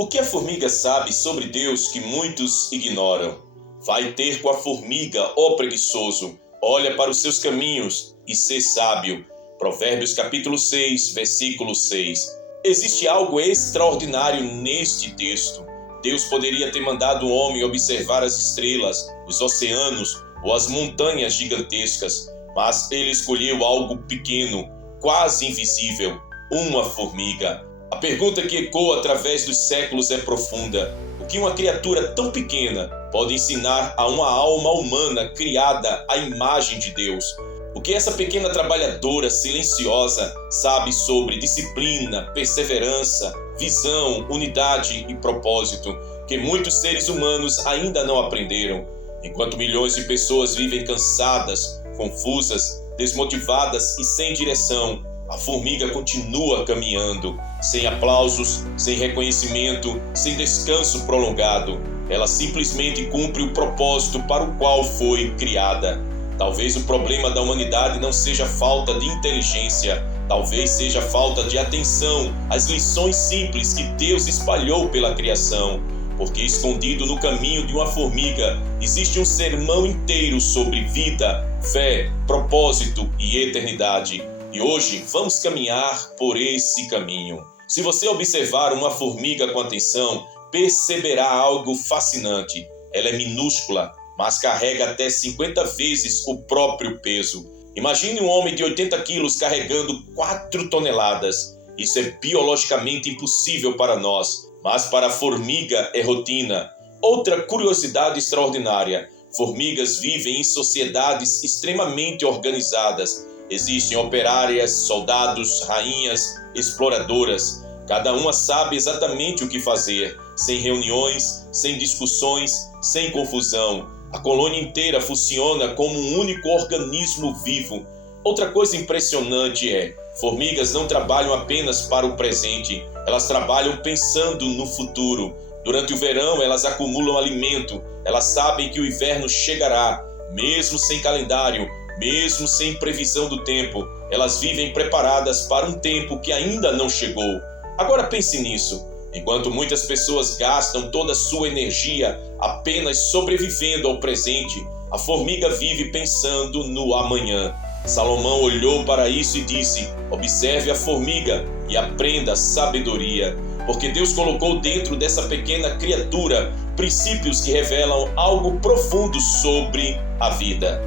O que a formiga sabe sobre Deus que muitos ignoram? Vai ter com a formiga, ó preguiçoso, olha para os seus caminhos e sê sábio. Provérbios capítulo 6, versículo 6. Existe algo extraordinário neste texto. Deus poderia ter mandado o homem observar as estrelas, os oceanos ou as montanhas gigantescas, mas ele escolheu algo pequeno, quase invisível, uma formiga. A pergunta que ecoa através dos séculos é profunda. O que uma criatura tão pequena pode ensinar a uma alma humana criada à imagem de Deus? O que essa pequena trabalhadora silenciosa sabe sobre disciplina, perseverança, visão, unidade e propósito, que muitos seres humanos ainda não aprenderam? Enquanto milhões de pessoas vivem cansadas, confusas, desmotivadas e sem direção, a formiga continua caminhando, sem aplausos, sem reconhecimento, sem descanso prolongado. Ela simplesmente cumpre o propósito para o qual foi criada. Talvez o problema da humanidade não seja falta de inteligência, talvez seja falta de atenção às lições simples que Deus espalhou pela criação. Porque escondido no caminho de uma formiga existe um sermão inteiro sobre vida, fé, propósito e eternidade. E hoje vamos caminhar por esse caminho. Se você observar uma formiga com atenção, perceberá algo fascinante. Ela é minúscula, mas carrega até 50 vezes o próprio peso. Imagine um homem de 80 quilos carregando 4 toneladas. Isso é biologicamente impossível para nós, mas para a formiga é rotina. Outra curiosidade extraordinária: formigas vivem em sociedades extremamente organizadas. Existem operárias, soldados, rainhas, exploradoras. Cada uma sabe exatamente o que fazer, sem reuniões, sem discussões, sem confusão. A colônia inteira funciona como um único organismo vivo. Outra coisa impressionante é: formigas não trabalham apenas para o presente, elas trabalham pensando no futuro. Durante o verão, elas acumulam alimento, elas sabem que o inverno chegará, mesmo sem calendário, mesmo sem previsão do tempo, elas vivem preparadas para um tempo que ainda não chegou. Agora pense nisso. Enquanto muitas pessoas gastam toda a sua energia apenas sobrevivendo ao presente, a formiga vive pensando no amanhã. Salomão olhou para isso e disse: observe a formiga e aprenda sabedoria, porque Deus colocou dentro dessa pequena criatura princípios que revelam algo profundo sobre a vida.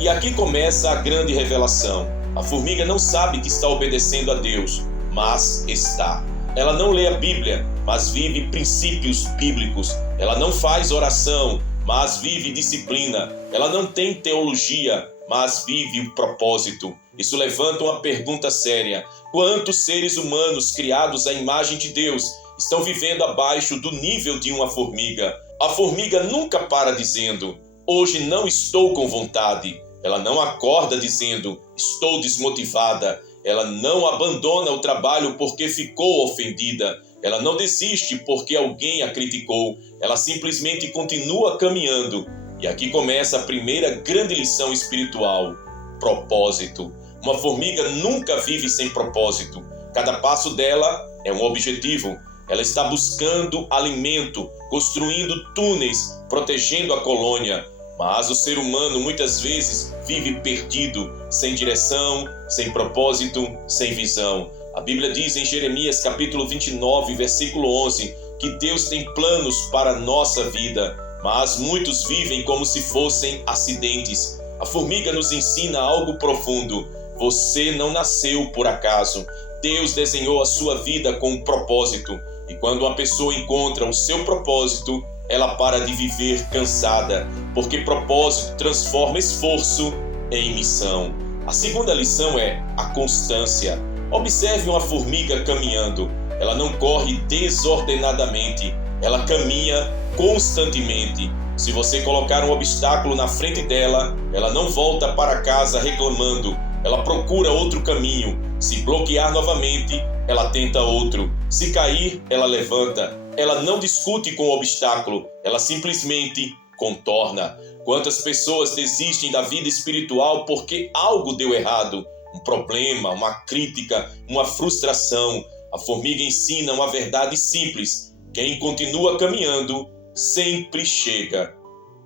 E aqui começa a grande revelação. A formiga não sabe que está obedecendo a Deus, mas está. Ela não lê a Bíblia, mas vive princípios bíblicos. Ela não faz oração, mas vive disciplina. Ela não tem teologia, mas vive o propósito. Isso levanta uma pergunta séria: quantos seres humanos criados à imagem de Deus estão vivendo abaixo do nível de uma formiga? A formiga nunca para dizendo: hoje não estou com vontade. Ela não acorda dizendo: estou desmotivada. Ela não abandona o trabalho porque ficou ofendida. Ela não desiste porque alguém a criticou. Ela simplesmente continua caminhando. E aqui começa a primeira grande lição espiritual: propósito. Uma formiga nunca vive sem propósito. Cada passo dela é um objetivo. Ela está buscando alimento, construindo túneis, protegendo a colônia. Mas o ser humano muitas vezes vive perdido, sem direção, sem propósito, sem visão. A Bíblia diz em Jeremias capítulo 29, versículo 11, que Deus tem planos para a nossa vida, mas muitos vivem como se fossem acidentes. A formiga nos ensina algo profundo: você não nasceu por acaso. Deus desenhou a sua vida com um propósito. E quando uma pessoa encontra o seu propósito, ela para de viver cansada, porque propósito transforma esforço em missão. A segunda lição é a constância. Observe uma formiga caminhando. Ela não corre desordenadamente, ela caminha constantemente. Se você colocar um obstáculo na frente dela, ela não volta para casa reclamando. Ela procura outro caminho. Se bloquear novamente, ela tenta outro. Se cair, ela levanta. Ela não discute com o obstáculo, ela simplesmente contorna. Quantas pessoas desistem da vida espiritual porque algo deu errado? Um problema, uma crítica, uma frustração. A formiga ensina uma verdade simples: Quem continua caminhando sempre chega.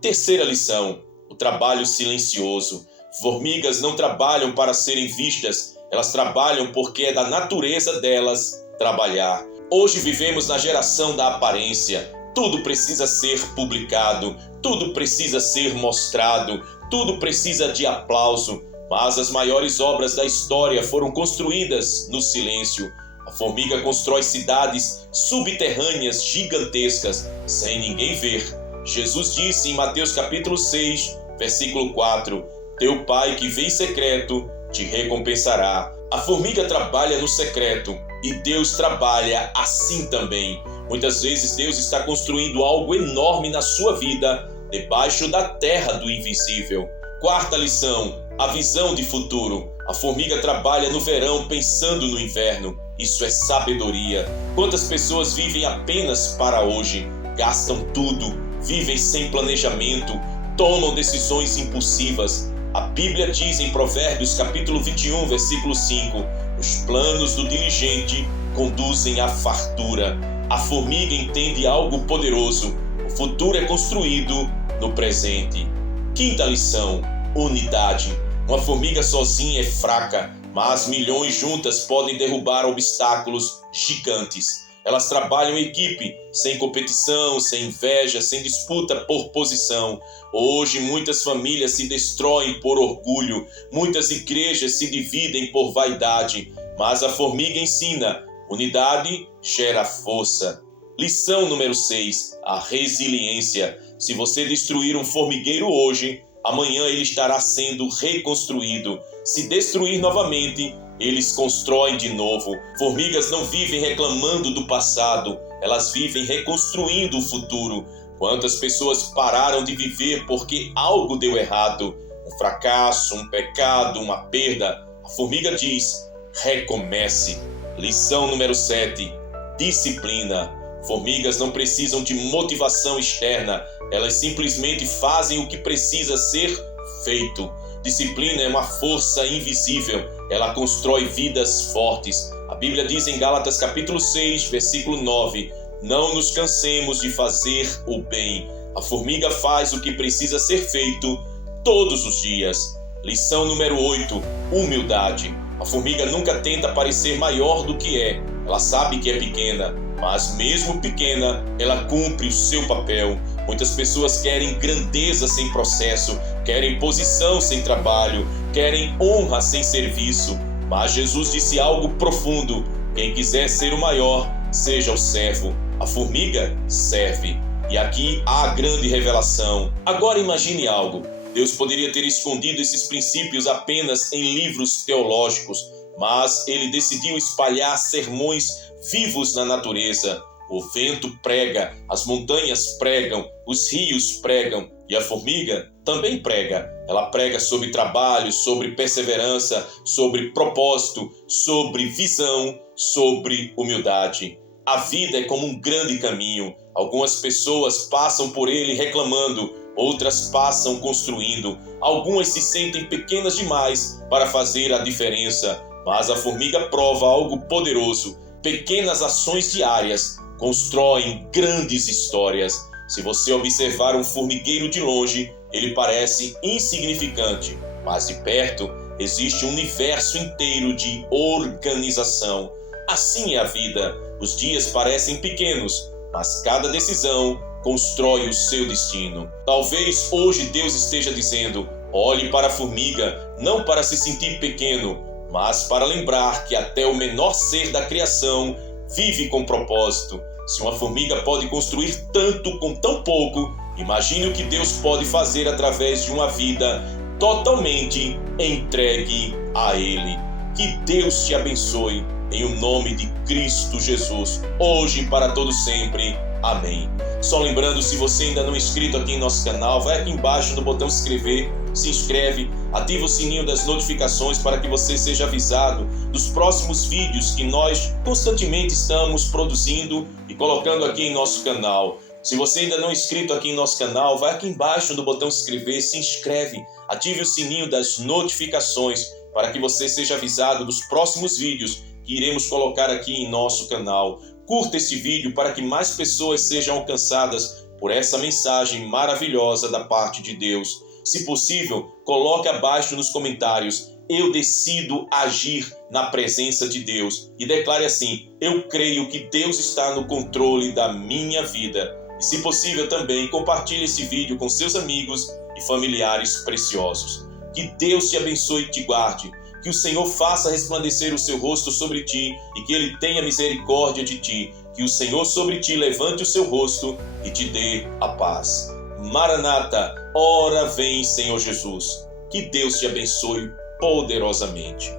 Terceira lição: o trabalho silencioso. Formigas não trabalham para serem vistas, elas trabalham porque é da natureza delas trabalhar. Hoje vivemos na geração da aparência. Tudo precisa ser publicado, tudo precisa ser mostrado, tudo precisa de aplauso. Mas as maiores obras da história foram construídas no silêncio. A formiga constrói cidades subterrâneas gigantescas, sem ninguém ver. Jesus disse em Mateus capítulo 6, versículo 4, Teu Pai que vê em secreto te recompensará. A formiga trabalha no secreto e Deus trabalha assim também. Muitas vezes Deus está construindo algo enorme na sua vida, debaixo da terra do invisível. Quarta lição: a visão de futuro. A formiga trabalha no verão pensando no inverno. Isso é sabedoria. Quantas pessoas vivem apenas para hoje? Gastam tudo, vivem sem planejamento, tomam decisões impulsivas. A Bíblia diz em Provérbios capítulo 21, versículo 5, os planos do diligente conduzem à fartura. A formiga entende algo poderoso. O futuro é construído no presente. Quinta lição: unidade. Uma formiga sozinha é fraca, mas milhões juntas podem derrubar obstáculos gigantes. Elas trabalham em equipe, sem competição, sem inveja, sem disputa por posição. Hoje, muitas famílias se destroem por orgulho, muitas igrejas se dividem por vaidade, mas a formiga ensina: unidade gera força. Lição número 6, a resiliência. Se você destruir um formigueiro hoje, amanhã ele estará sendo reconstruído. Se destruir novamente, eles constroem de novo. Formigas não vivem reclamando do passado, elas vivem reconstruindo o futuro. Quantas pessoas pararam de viver porque algo deu errado? Um fracasso, um pecado, uma perda. A formiga diz: recomece. Lição número 7, disciplina. Formigas não precisam de motivação externa, elas simplesmente fazem o que precisa ser feito. Disciplina é uma força invisível, ela constrói vidas fortes. A Bíblia diz em Gálatas capítulo 6, versículo 9, não nos cansemos de fazer o bem. A formiga faz o que precisa ser feito todos os dias. Lição número 8, humildade. A formiga nunca tenta parecer maior do que é. Ela sabe que é pequena, mas mesmo pequena, ela cumpre o seu papel. Muitas pessoas querem grandeza sem processo, querem posição sem trabalho, querem honra sem serviço. Mas Jesus disse algo profundo: quem quiser ser o maior, seja o servo. A formiga serve. E aqui há a grande revelação. Agora imagine algo. Deus poderia ter escondido esses princípios apenas em livros teológicos, mas ele decidiu espalhar sermões vivos na natureza. O vento prega, as montanhas pregam, os rios pregam e a formiga também prega. Ela prega sobre trabalho, sobre perseverança, sobre propósito, sobre visão, sobre humildade. A vida é como um grande caminho. Algumas pessoas passam por ele reclamando, outras passam construindo. Algumas se sentem pequenas demais para fazer a diferença, mas a formiga prova algo poderoso. Pequenas ações diárias constroem grandes histórias. Se você observar um formigueiro de longe, ele parece insignificante, mas de perto existe um universo inteiro de organização. Assim é a vida. Os dias parecem pequenos, mas cada decisão constrói o seu destino. Talvez hoje Deus esteja dizendo: olhe para a formiga, não para se sentir pequeno, mas para lembrar que até o menor ser da criação vive com propósito. Se uma formiga pode construir tanto com tão pouco, imagine o que Deus pode fazer através de uma vida totalmente entregue a Ele. Que Deus te abençoe, em o nome de Cristo Jesus, hoje e para todo sempre. Amém. Só lembrando, se você ainda não é inscrito aqui em nosso canal, vai aqui embaixo no botão inscrever, se inscreve, ativa o sininho das notificações para que você seja avisado dos próximos vídeos que nós constantemente estamos produzindo e colocando aqui em nosso canal. Se você ainda não é inscrito aqui em nosso canal, vai aqui embaixo no botão inscrever, se inscreve, ative o sininho das notificações para que você seja avisado dos próximos vídeos que iremos colocar aqui em nosso canal. Curta esse vídeo para que mais pessoas sejam alcançadas por essa mensagem maravilhosa da parte de Deus. Se possível, coloque abaixo nos comentários: eu decido agir na presença de Deus. E declare assim: eu creio que Deus está no controle da minha vida. E se possível também, compartilhe esse vídeo com seus amigos e familiares preciosos. Que Deus te abençoe e te guarde. Que o Senhor faça resplandecer o seu rosto sobre ti e que Ele tenha misericórdia de ti. Que o Senhor sobre ti levante o seu rosto e te dê a paz. Maranata, ora vem, Senhor Jesus. Que Deus te abençoe poderosamente.